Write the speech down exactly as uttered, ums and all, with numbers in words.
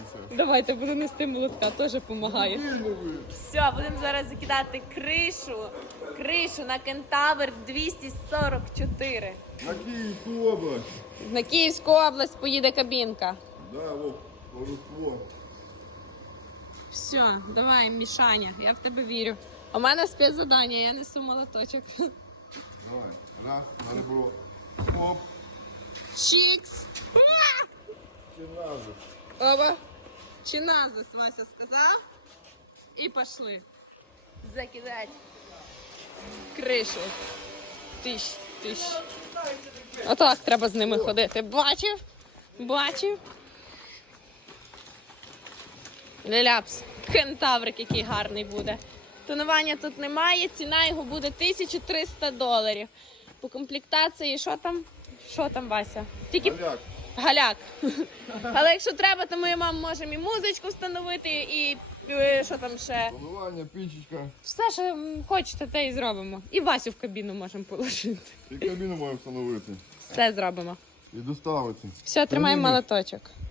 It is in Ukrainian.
несеш? Давайте, буду нести молотка, теж допомагає. Вільно. Все, будемо зараз закидати кришу. Кришу на Кентавр двісті сорок чотири. На Київську область. На Київську область поїде кабінка. Да, вот, Рождество. Все, давай, Мішаня, я в тебе вірю. У мене спецзадання, я несу молоточок. Давай, раз, на ребро. Оп, Чікс! чи назад. Оба. Чи назис, Вася сказав. І пішли. Закидати кришу. Тиш, тиш. Отак треба з ними ходити. Бачив? Бачив? Ляпс. Кентаврик який гарний буде. Тонування тут немає, ціна його буде тисяча триста доларів. По комплектації, що там? Що там, Вася? Тільки Галяк. галяк. Але якщо треба, то ми вам можемо і музичку встановити, і е, що там ще. Планування, пічечка. Все, що м, хочете, те і зробимо. І Васю в кабіну можемо положити. І кабіну маємо встановити. Все зробимо. І доставити. Все, тримаємо Ні-ні-ні. молоточок.